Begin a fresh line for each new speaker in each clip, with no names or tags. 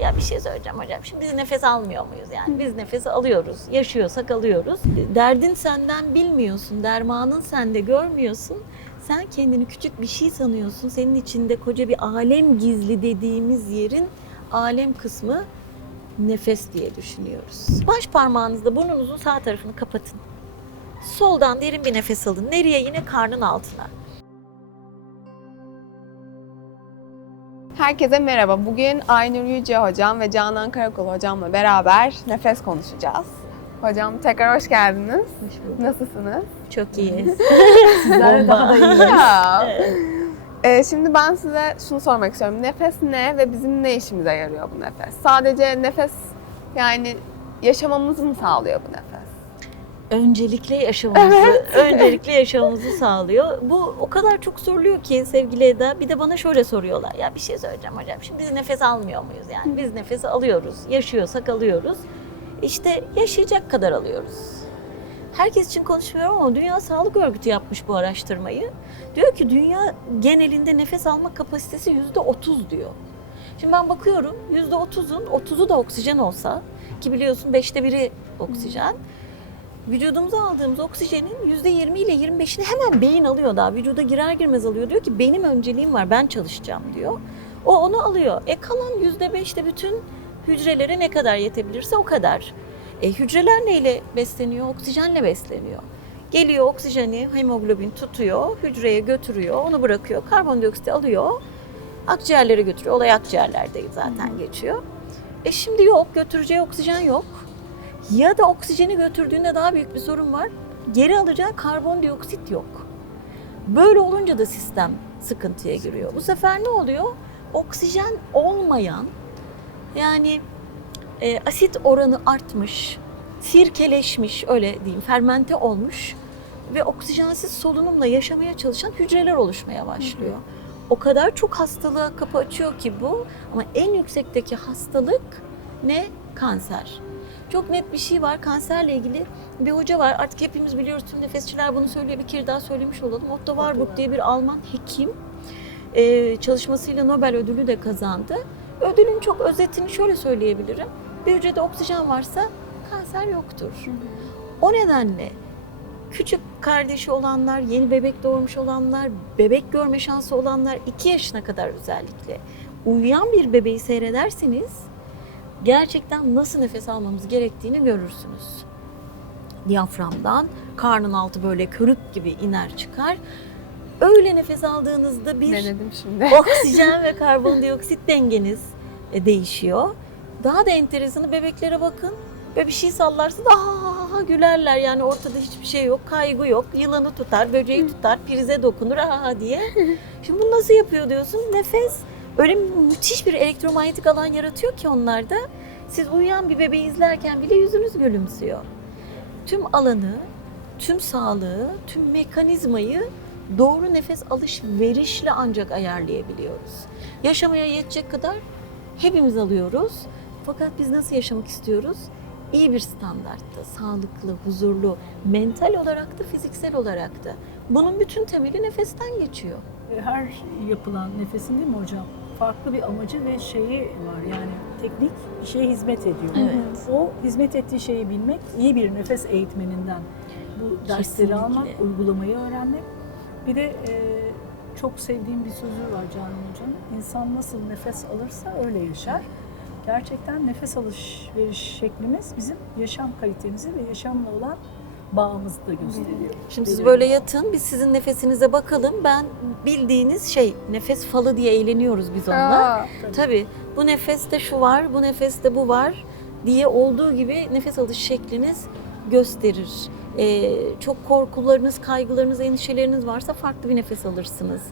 Ya bir şey söyleyeceğim hocam. Şimdi biz nefes almıyor muyuz yani? Biz nefesi alıyoruz. Yaşıyorsak alıyoruz. Derdin senden bilmiyorsun. Dermanın sende görmüyorsun. Sen kendini küçük bir şey sanıyorsun. Senin içinde koca bir alem gizli dediğimiz yerin alem kısmı nefes diye düşünüyoruz. Baş parmağınızla burnunuzun sağ tarafını kapatın. Soldan derin bir nefes alın. Nereye? Yine karnın altına.
Herkese merhaba. Bugün Aynur Yüce Hocam ve Canan Karakol Hocamla beraber nefes konuşacağız. Hocam tekrar hoş geldiniz. Nasılsınız?
Çok iyi.
Sizler daha da iyiyiz.
Ya. Ee, şimdi ben size şunu sormak istiyorum. Nefes ne ve bizim ne işimize yarıyor bu nefes? Sadece nefes yani yaşamamızı mı sağlıyor bu nefes?
Öncelikle yaşamamızı, öncelikle yaşamamızı sağlıyor. Bu o kadar çok soruluyor ki sevgili Eda. Bir de bana şöyle soruyorlar. Ya bir şey söyleyeceğim hocam. Şimdi biz nefes almıyor muyuz yani? Biz nefesi alıyoruz. Yaşıyorsak alıyoruz. İşte yaşayacak kadar alıyoruz. Herkes için konuşmuyorum ama Dünya Sağlık Örgütü yapmış bu araştırmayı. Diyor ki dünya genelinde nefes alma kapasitesi yüzde otuz diyor. Şimdi ben bakıyorum yüzde otuzun, otuzu da oksijen olsa ki biliyorsun beşte biri oksijen. Vücudumuza aldığımız oksijenin %20 ile 25'ini hemen beyin alıyor daha. Vücuda girer girmez alıyor. Diyor ki benim önceliğim var ben çalışacağım diyor. O onu alıyor. E kalan %5 de bütün hücrelere ne kadar yetebilirse o kadar. E hücreler neyle besleniyor? Oksijenle besleniyor. Geliyor oksijeni hemoglobin tutuyor, hücreye götürüyor, onu bırakıyor, karbondioksit alıyor, akciğerlere götürüyor. Olay akciğerlerde zaten geçiyor. E şimdi yok, götüreceği oksijen yok. Ya da oksijeni götürdüğünde daha büyük bir sorun var. Geri alacağı karbondioksit yok. Böyle olunca da sistem sıkıntıya giriyor. Bu sefer ne oluyor? Oksijen olmayan yani e, asit oranı artmış, sirkeleşmiş öyle diyeyim, fermente olmuş ve oksijensiz solunumla yaşamaya çalışan hücreler oluşmaya başlıyor. O kadar çok hastalığa kapı açıyor ki bu ama en yüksekteki hastalık ne? Kanser. Çok net bir şey var. Kanserle ilgili bir hoca var. Artık hepimiz biliyoruz. Tüm nefesçiler bunu söylüyor. Bir kere daha söylemiş olalım. Otto Warburg diye bir Alman hekim e, çalışmasıyla Nobel ödülü de kazandı. Ödülün çok özetini şöyle söyleyebilirim. Bir hücrede oksijen varsa kanser yoktur. O nedenle küçük kardeşi olanlar, yeni bebek doğurmuş olanlar, bebek görme şansı olanlar 2 yaşına kadar özellikle uyuyan bir bebeği seyrederseniz gerçekten nasıl nefes almamız gerektiğini görürsünüz. Diyaframdan karnın altı böyle körük gibi iner çıkar. Öyle nefes aldığınızda bir
Denedim şimdi.
oksijen ve karbondioksit dengeniz e, değişiyor. Daha da enteresanı bebeklere bakın. Ve bir şey sallarsa da ha ha gülerler yani ortada hiçbir şey yok, kaygı yok. Yılanı tutar, böceği tutar, prize dokunur ha ha diye. Şimdi bunu nasıl yapıyor diyorsun? Nefes öyle müthiş bir elektromanyetik alan yaratıyor ki onlarda. Siz uyuyan bir bebeği izlerken bile yüzünüz gülümsüyor. Tüm alanı, tüm sağlığı, tüm mekanizmayı doğru nefes alış verişle ancak ayarlayabiliyoruz. Yaşamaya yetecek kadar hepimiz alıyoruz. Fakat biz nasıl yaşamak istiyoruz? İyi bir standartta, sağlıklı, huzurlu, mental olarak da fiziksel olarak da. Bunun bütün temeli nefesten geçiyor.
Her yapılan nefesin değil mi hocam? Farklı bir amacı ve şeyi var yani teknik bir şeye hizmet ediyor.
Evet.
O hizmet ettiği şeyi bilmek iyi bir nefes eğitmeninden. Bu dersleri
Kesinlikle.
almak, uygulamayı öğrenmek. Bir de e, çok sevdiğim bir sözü var Canan Hoca'nın. İnsan nasıl nefes alırsa öyle yaşar. Gerçekten nefes alışveriş şeklimiz bizim yaşam kalitemizi ve yaşamla olan bağımızı da gösteriyor.
Şimdi siz böyle yatın, biz sizin nefesinize bakalım. Ben bildiğiniz şey, nefes falı diye eğleniyoruz biz onunla.
Aa,
Tabii bu nefeste şu var, bu nefeste bu var diye olduğu gibi nefes alış şekliniz gösterir. Ee, çok korkularınız, kaygılarınız, endişeleriniz varsa farklı bir nefes alırsınız.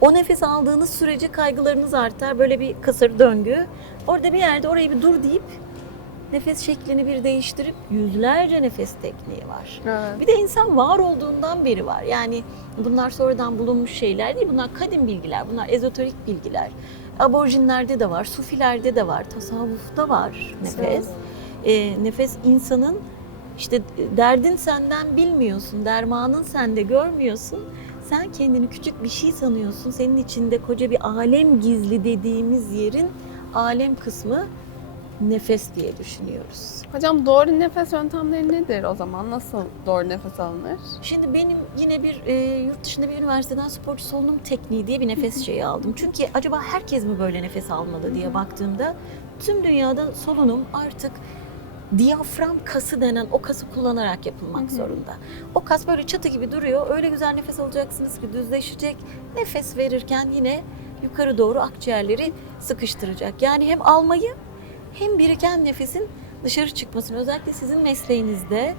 O nefes aldığınız sürece kaygılarınız artar. Böyle bir kısır döngü. Orada bir yerde orayı bir dur deyip nefes şeklini bir değiştirip yüzlerce nefes tekniği var.
evet.
Bir de insan var olduğundan beri var. Yani bunlar sonradan bulunmuş şeyler değil. Bunlar kadim bilgiler, bunlar ezoterik bilgiler. Aborjinlerde de var, sufilerde de var, tasavvufta var nefes. Ee, nefes insanın işte derdin senden bilmiyorsun, dermanın sende görmüyorsun. Sen kendini küçük bir şey sanıyorsun. Senin içinde koca bir alem gizli dediğimiz yerin alem kısmı nefes diye düşünüyoruz.
Hocam doğru nefes yöntemleri nedir o zaman? Nasıl doğru nefes alınır?
Şimdi benim yine bir e, yurt dışında bir üniversiteden sporcu solunum tekniği diye bir nefes şeyi aldım. Çünkü acaba herkes mi böyle nefes almalı diye baktığımda tüm dünyada solunum artık diyafram kası denen o kası kullanarak yapılmak zorunda. O kas böyle çatı gibi duruyor. Öyle güzel nefes alacaksınız ki düzleşecek. Nefes verirken yine yukarı doğru akciğerleri sıkıştıracak. Yani hem almayı hem biriken nefesin dışarı çıkmasını özellikle sizin mesleğinizde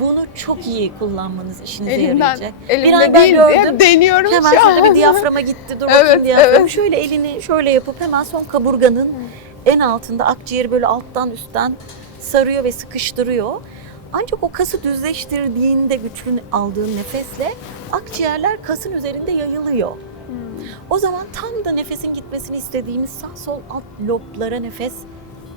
bunu çok iyi kullanmanız işinize
Elimden,
yarayacak.
elimde
an ben
değil
gördüm.
deniyorum
Hemen
şu
şöyle
an.
bir diyaframa gitti. Dur bakayım
Evet,
diyaframı.
evet.
Şöyle elini şöyle yapıp hemen son kaburganın en altında akciğeri böyle alttan üstten sarıyor ve sıkıştırıyor. Ancak o kası düzleştirdiğinde güçlü aldığın nefesle akciğerler kasın üzerinde yayılıyor.
Hmm.
O zaman tam da nefesin gitmesini istediğimiz sağ sol alt loblara nefes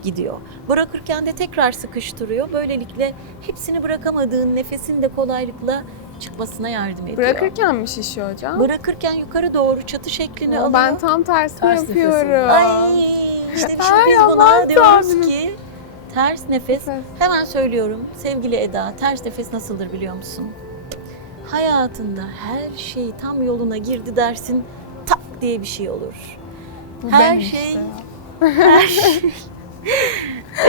gidiyor. Bırakırken de tekrar sıkıştırıyor. Böylelikle hepsini bırakamadığın nefesin de kolaylıkla çıkmasına yardım ediyor.
Bırakırken mi şişiyor hocam?
Bırakırken yukarı doğru çatı şeklini alıyor.
ben tam tersini
Ters
yapıyorum.
Ay işte şimdi
Ay,
biz buna diyoruz
tanrım.
ki ters nefes.
Nefes.
Hemen söylüyorum sevgili Eda ters nefes nasıldır biliyor musun? Hayatında her şey tam yoluna girdi dersin tak diye bir şey olur.
Bu
Her şey-
işte.
Her şey.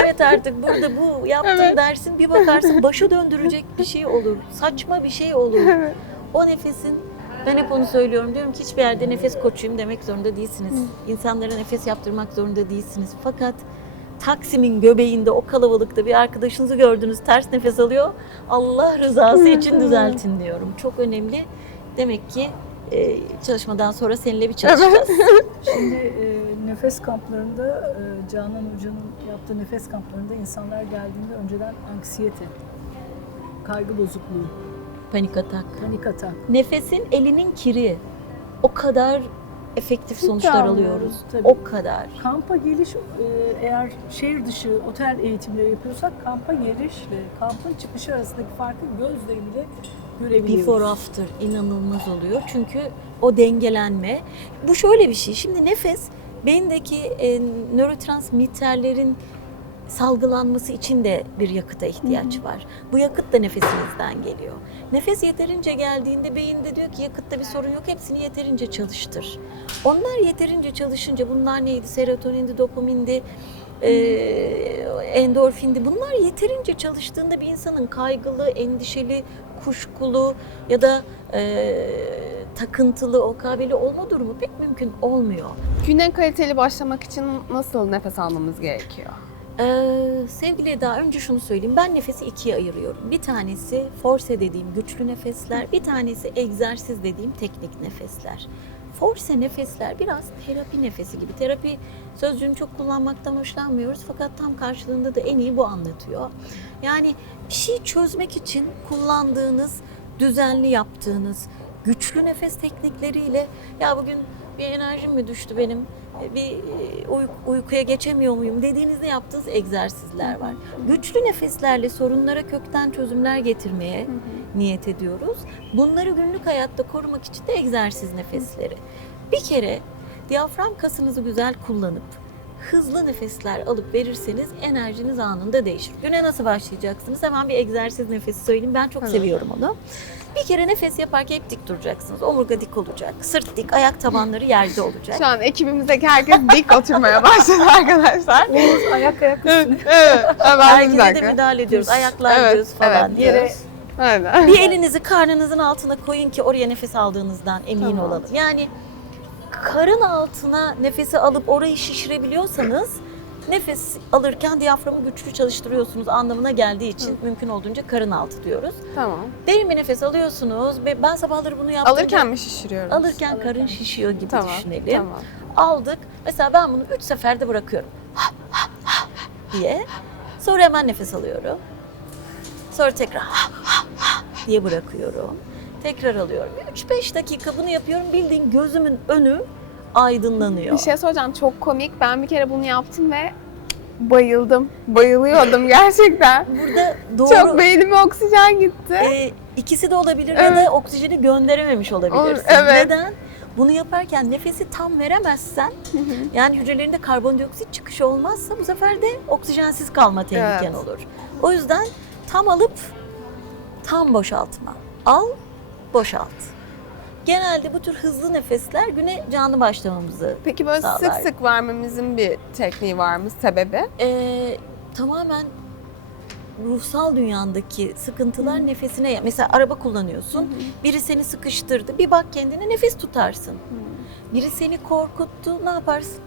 Evet artık burada bu yaptın
Evet.
dersin bir bakarsın başı döndürecek bir şey olur. Saçma bir şey olur.
Evet.
O nefesin ben hep onu söylüyorum diyorum ki hiçbir yerde nefes koçuyum demek zorunda değilsiniz. İnsanlara nefes yaptırmak zorunda değilsiniz. Fakat Taksim'in göbeğinde o kalabalıkta bir arkadaşınızı gördünüz ters nefes alıyor. Allah rızası için düzeltin diyorum. Çok önemli. Demek ki e, çalışmadan sonra seninle bir çalışacağız.
Şimdi e, nefes kamplarında e, Canan Hoca'nın yaptığı nefes kamplarında insanlar geldiğinde önceden anksiyete, kaygı bozukluğu,
Panik atak.
panik atak.
Nefesin elinin kiri. O kadar efektif sonuçlar alıyoruz.
Tabii.
O kadar.
Kampa geliş e, eğer şehir dışı otel eğitimleri yapıyorsak kampa gelişle kampın çıkışı arasındaki farkı gözle bile görebiliyoruz.
Before after inanılmaz oluyor. Çünkü o dengelenme. Bu şöyle bir şey. Şimdi nefes beyindeki e, nörotransmitterlerin salgılanması için de bir yakıta ihtiyaç var. Bu yakıt da nefesinizden geliyor. Nefes yeterince geldiğinde beyin de diyor ki yakıtta bir sorun yok hepsini yeterince çalıştır. Onlar yeterince çalışınca bunlar neydi? Serotonindi, dopamindi, e, endorfindi. Bunlar yeterince çalıştığında bir insanın kaygılı, endişeli, kuşkulu ya da e, takıntılı, okabeli olma durumu pek mümkün olmuyor.
Güne kaliteli başlamak için nasıl nefes almamız gerekiyor?
Ee, sevgili Eda önce şunu söyleyeyim. Ben nefesi ikiye ayırıyorum. Bir tanesi force dediğim güçlü nefesler, bir tanesi egzersiz dediğim teknik nefesler. Force nefesler biraz terapi nefesi gibi. Terapi sözcüğünü çok kullanmaktan hoşlanmıyoruz fakat tam karşılığında da en iyi bu anlatıyor. Yani bir şey çözmek için kullandığınız, düzenli yaptığınız güçlü nefes teknikleriyle ya bugün bir enerjim mi düştü benim? Bir e, uy- uykuya geçemiyor muyum dediğinizde yaptığınız egzersizler var. Güçlü nefeslerle sorunlara kökten çözümler getirmeye niyet ediyoruz. Bunları günlük hayatta korumak için de egzersiz nefesleri. Bir kere diyafram kasınızı güzel kullanıp hızlı nefesler alıp verirseniz enerjiniz anında değişir. Güne nasıl başlayacaksınız? Hemen bir egzersiz nefesi söyleyeyim. Ben çok seviyorum onu. Bir kere nefes yaparken hep dik duracaksınız. Omurga dik olacak. Sırt dik, ayak tabanları yerde olacak.
Şu an ekibimizdeki herkes dik oturmaya başladı arkadaşlar.
Oğuz ayak ayak üstüne.
evet.
Herkese de müdahale ediyoruz. Ayaklar
Evet,
düz falan
evet,
diyoruz.
Aynen.
Bir elinizi karnınızın altına koyun ki oraya nefes aldığınızdan emin
Tamam.
olalım. Yani karın altına nefesi alıp orayı şişirebiliyorsanız nefes alırken diyaframı güçlü çalıştırıyorsunuz anlamına geldiği için mümkün olduğunca karın altı diyoruz.
Tamam.
Derin bir nefes alıyorsunuz ve ben sabahları bunu yaptım.
Alırken mi şişiriyoruz?
alırken
Alırken.
karın şişiyor gibi
Tamam.
düşünelim.
Tamam.
Aldık. Mesela ben bunu üç seferde bırakıyorum. diye. Sonra hemen nefes alıyorum. Sonra tekrar diye bırakıyorum. Tekrar alıyorum. 3-5 dakika bunu yapıyorum. Bildiğin gözümün önü aydınlanıyor.
Bir şey soracağım çok komik. Ben bir kere bunu yaptım ve bayıldım. Bayılıyordum gerçekten.
Burada doğru
Çok beynime oksijen gitti.
e, ikisi de olabilir ya
Evet.
da oksijeni gönderememiş olabilirsin.
Evet.
Neden? Bunu yaparken nefesi tam veremezsen yani hücrelerinde karbondioksit çıkışı olmazsa bu sefer de oksijensiz kalma tehliken
Evet.
olur. O yüzden tam alıp tam boşaltma. Al, boşalt. Genelde bu tür hızlı nefesler güne canlı başlamamızı
Peki böyle
Sağlar.
sık sık vermemizin bir tekniği var mı, sebebi?
Ee, tamamen ruhsal dünyandaki sıkıntılar nefesine mesela araba kullanıyorsun biri seni sıkıştırdı bir bak kendine nefes tutarsın. Biri seni korkuttu ne yaparsın?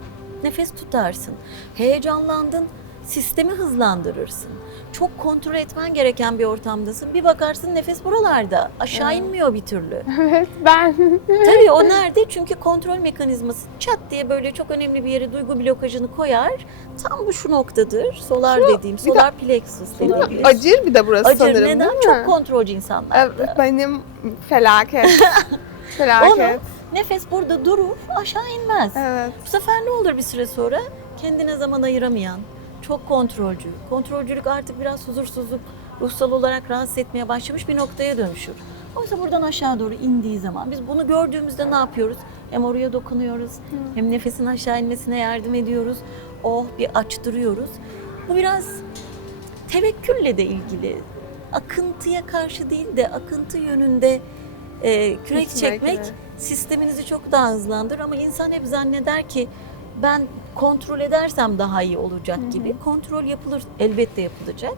Nefes tutarsın. Heyecanlandın sistemi hızlandırırsın çok kontrol etmen gereken bir ortamdasın bir bakarsın nefes buralarda aşağı
Evet.
inmiyor bir türlü
Evet, ben.
Tabii o nerede? Çünkü kontrol mekanizması çat diye böyle çok önemli bir yere duygu blokajını koyar. Tam bu şu noktadır. Solar dediğim,
de-
solar plexus
Solar
dediğimiz.
Acır bir de burası
Acır.
sanırım
Neden? Çok kontrolcü insanlar.
Evet, benim felaket. felaket.
Nefes burada durur, aşağı inmez.
Evet.
Bu sefer ne olur bir süre sonra? Kendine zaman ayıramayan, çok kontrolcü. Kontrolcülük artık biraz huzursuzluk, ruhsal olarak rahatsız etmeye başlamış bir noktaya dönüşür. Oysa buradan aşağı doğru indiği zaman biz bunu gördüğümüzde ne yapıyoruz? Hem oraya dokunuyoruz, hem nefesin aşağı inmesine yardım ediyoruz. Oh bir açtırıyoruz. Bu biraz tevekkülle de ilgili. Akıntıya karşı değil de akıntı yönünde e, kürek
Gitmek,
çekmek sisteminizi çok daha hızlandırır ama insan hep zanneder ki ben kontrol edersem daha iyi olacak gibi. Kontrol yapılır, elbette yapılacak.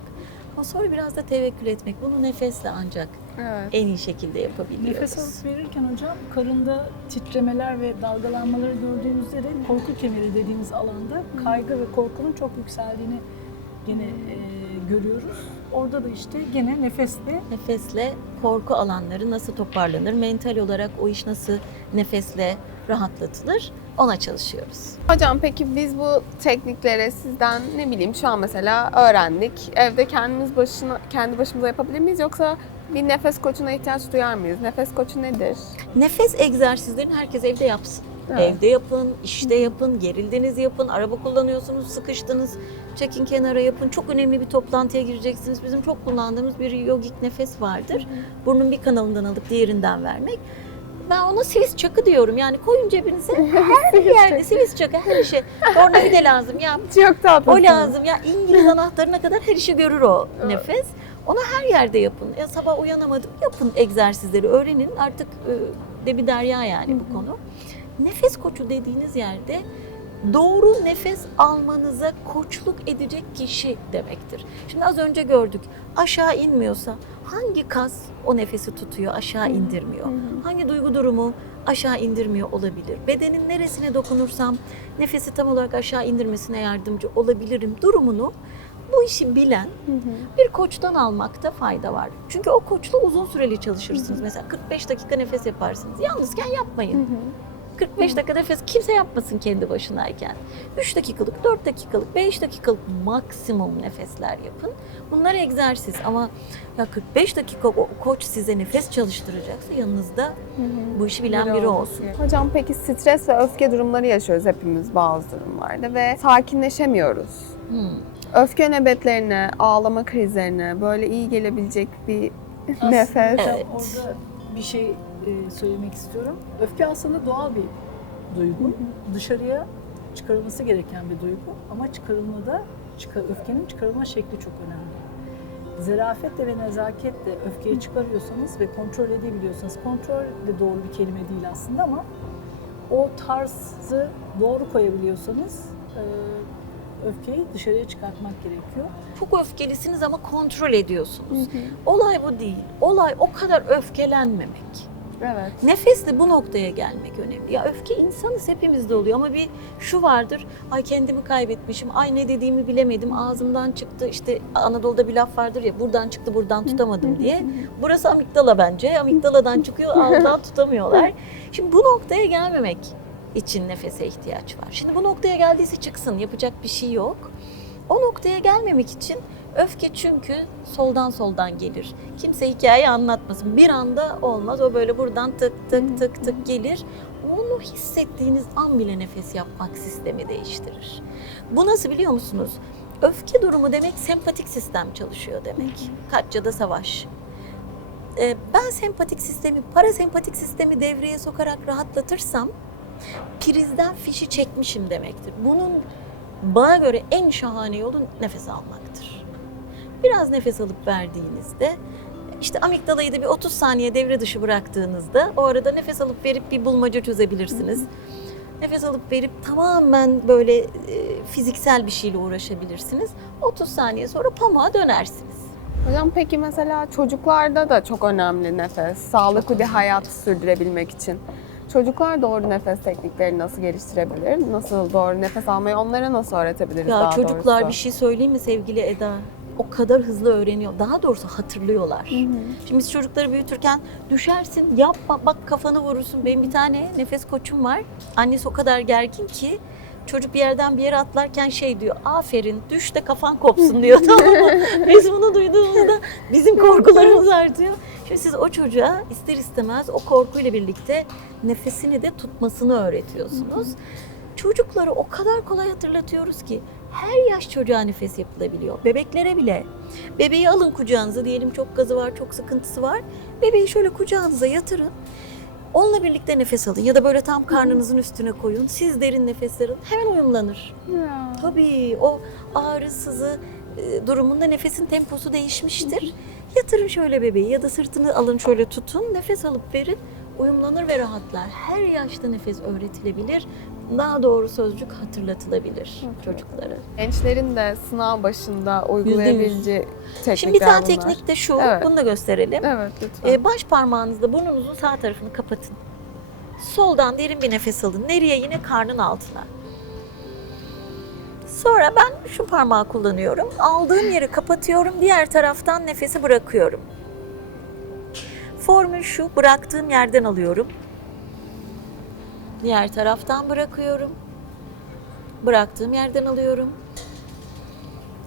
Ama sonra biraz da tevekkül etmek. Bunu nefesle ancak
Evet.
en iyi şekilde yapabiliyoruz.
Nefes alıp verirken hocam karında titremeler ve dalgalanmaları gördüğümüzde de korku kemeri dediğimiz alanda kaygı ve korkunun çok yükseldiğini gene e, görüyoruz. Orada da işte gene nefesle
Nefesle korku alanları nasıl toparlanır? Mental olarak o iş nasıl nefesle rahatlatılır? Ona çalışıyoruz.
Hocam peki biz bu teknikleri sizden ne bileyim şu an mesela öğrendik. Evde kendimiz başına kendi başımıza yapabilir miyiz yoksa bir nefes koçuna ihtiyaç duyar mıyız? Nefes koçu nedir?
Nefes egzersizlerini herkes evde yapsın.
Evet.
Evde yapın, işte yapın, gerildiniz yapın, araba kullanıyorsunuz, sıkıştınız, çekin kenara yapın. Çok önemli bir toplantıya gireceksiniz. Bizim çok kullandığımız bir yogik nefes vardır. Burnun bir kanalından alıp diğerinden vermek. Ben ona sivis çakı diyorum. Yani koyun cebinize her yerde sivis çakı her işe. Tornavida lazım ya
Çok tatlı.
o lazım. Ya İngiliz anahtarına kadar her işi görür o nefes. Onu her yerde yapın. Ya sabah uyanamadım yapın egzersizleri öğrenin. Artık e, de bir derya yani bu konu. Nefes koçu dediğiniz yerde doğru nefes almanıza koçluk edecek kişi demektir. Şimdi az önce gördük. Aşağı inmiyorsa hangi kas o nefesi tutuyor, aşağı indirmiyor? Hangi duygu durumu aşağı indirmiyor olabilir? Bedenin neresine dokunursam nefesi tam olarak aşağı indirmesine yardımcı olabilirim durumunu bu işi bilen bir koçtan almakta fayda var. Çünkü o koçla uzun süreli çalışırsınız. Mesela 45 dakika nefes yaparsınız. Yalnızken yapmayın. 45 dakika nefes kimse yapmasın kendi başınayken. 3 dakikalık, 4 dakikalık, 5 dakikalık maksimum nefesler yapın. Bunlar egzersiz ama ya 45 dakika o koç size nefes çalıştıracaksa yanınızda bu işi bilen biri olsun.
Hocam peki stres ve öfke durumları yaşıyoruz hepimiz bazı durumlarda ve sakinleşemiyoruz.
Hmm.
Öfke nöbetlerine, ağlama krizlerine böyle iyi gelebilecek bir nefes.
Aslında
Evet.
Orada bir şey e, söylemek istiyorum. Öfke aslında doğal bir duygu. Dışarıya çıkarılması gereken bir duygu ama çıkarılmada çıkar, öfkenin çıkarılma şekli çok önemli. Zarafetle ve nezaketle öfkeyi çıkarıyorsanız ve kontrol edebiliyorsanız, kontrol de doğru bir kelime değil aslında ama o tarzı doğru koyabiliyorsanız e, öfkeyi dışarıya çıkartmak gerekiyor.
Çok öfkelisiniz ama kontrol ediyorsunuz. Olay bu değil. Olay o kadar öfkelenmemek.
Evet.
Nefesle bu noktaya gelmek önemli. Ya öfke insanız hepimizde oluyor ama bir şu vardır. Ay kendimi kaybetmişim. Ay ne dediğimi bilemedim. Ağzımdan çıktı. İşte Anadolu'da bir laf vardır ya buradan çıktı buradan tutamadım diye. Burası amigdala bence. Amigdaladan çıkıyor ağızdan tutamıyorlar. Şimdi bu noktaya gelmemek için nefese ihtiyaç var. Şimdi bu noktaya geldiyse çıksın. Yapacak bir şey yok. O noktaya gelmemek için öfke çünkü soldan soldan gelir. Kimse hikaye anlatmasın. Bir anda olmaz. O böyle buradan tık tık tık tık gelir. Onu hissettiğiniz an bile nefes yapmak sistemi değiştirir. Bu nasıl biliyor musunuz? Öfke durumu demek sempatik sistem çalışıyor demek. Kaç ya da savaş. e, ben sempatik sistemi, parasempatik sistemi devreye sokarak rahatlatırsam prizden fişi çekmişim demektir. Bunun bana göre en şahane yolu nefes almaktır. Biraz nefes alıp verdiğinizde işte amigdalayı da bir 30 saniye devre dışı bıraktığınızda o arada nefes alıp verip bir bulmaca çözebilirsiniz. Nefes alıp verip tamamen böyle e, fiziksel bir şeyle uğraşabilirsiniz. 30 saniye sonra pamuğa dönersiniz.
Hocam peki mesela çocuklarda da çok önemli nefes. Sağlıklı bir hayat sürdürebilmek için. Çocuklar doğru nefes tekniklerini nasıl geliştirebilir? Nasıl doğru nefes almayı onlara nasıl öğretebiliriz
Ya
daha
çocuklar
doğrusu?
bir şey söyleyeyim mi sevgili Eda? O kadar hızlı öğreniyor. Daha doğrusu hatırlıyorlar.
Hı hı.
Şimdi biz çocukları büyütürken düşersin, yapma, bak kafanı vurursun. Benim bir tane nefes koçum var. Annesi o kadar gergin ki çocuk bir yerden bir yere atlarken şey diyor. Aferin düş de kafan kopsun diyor tamam mı? Biz bunu duyduğumuzda bizim korkularımız artıyor. Şimdi siz o çocuğa ister istemez o korkuyla birlikte nefesini de tutmasını öğretiyorsunuz. Çocukları o kadar kolay hatırlatıyoruz ki her yaş çocuğa nefes yapılabiliyor. Bebeklere bile. Bebeği alın kucağınıza diyelim çok gazı var, çok sıkıntısı var. Bebeği şöyle kucağınıza yatırın. Onunla birlikte nefes alın ya da böyle tam karnınızın üstüne koyun. Siz derin nefes alın. Hemen uyumlanır.
Ya.
Tabii o ağrı sızı e, durumunda nefesin temposu değişmiştir. Yatırın şöyle bebeği ya da sırtını alın şöyle tutun. Nefes alıp verin. Uyumlanır ve rahatlar. Her yaşta nefes öğretilebilir. Daha doğru sözcük hatırlatılabilir çocuklara.
Gençlerin de sınav başında uygulayabileceği teknikler
Şimdi bir tane
bunlar.
teknik de şu.
Evet.
Bunu da gösterelim.
Evet lütfen.
Ee, baş parmağınızla burnunuzun sağ tarafını kapatın. Soldan derin bir nefes alın. Nereye? Yine karnın altına. Sonra ben şu parmağı kullanıyorum. Aldığım yeri kapatıyorum. Diğer taraftan nefesi bırakıyorum. Formül şu. Bıraktığım yerden alıyorum. Diğer taraftan bırakıyorum. Bıraktığım yerden alıyorum.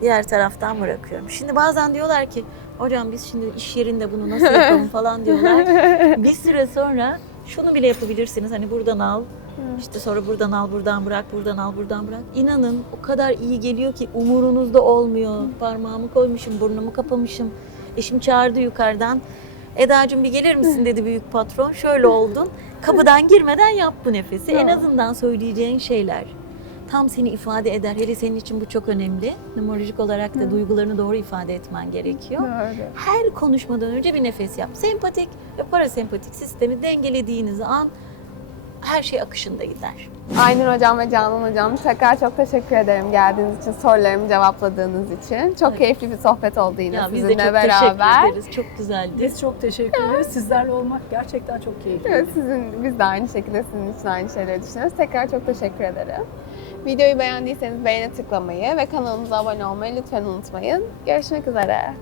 Diğer taraftan bırakıyorum. Şimdi bazen diyorlar ki hocam biz şimdi iş yerinde bunu nasıl yapalım falan diyorlar. Bir süre sonra şunu bile yapabilirsiniz. Hani buradan al, işte sonra buradan al, buradan bırak, buradan al, buradan bırak. İnanın o kadar iyi geliyor ki umurunuzda olmuyor. Parmağımı koymuşum, burnumu kapamışım. Eşim çağırdı yukarıdan. Eda'cığım bir gelir misin dedi büyük patron. Şöyle oldun. Kapıdan girmeden yap bu nefesi. En azından söyleyeceğin şeyler tam seni ifade eder. Hele senin için bu çok önemli. Numerolojik olarak da duygularını doğru ifade etmen gerekiyor.
Öyle.
Her konuşmadan önce bir nefes yap. Sempatik ve parasempatik sistemi dengelediğiniz an her şey akışında gider.
Aynur Hocam ve Canan Hocam tekrar çok teşekkür ederim geldiğiniz için, sorularımı cevapladığınız için. Çok
Evet.
keyifli bir sohbet oldu yine
Ya biz de
sizinle
çok
beraber.
teşekkür ederiz. Çok güzeldi.
Biz çok teşekkür ederiz. Sizlerle olmak gerçekten çok keyifli.
Evet, sizin, biz de aynı şekilde sizin için aynı şeyleri düşünüyoruz. Tekrar çok teşekkür ederim. Videoyu beğendiyseniz beğene tıklamayı ve kanalımıza abone olmayı lütfen unutmayın. Görüşmek üzere.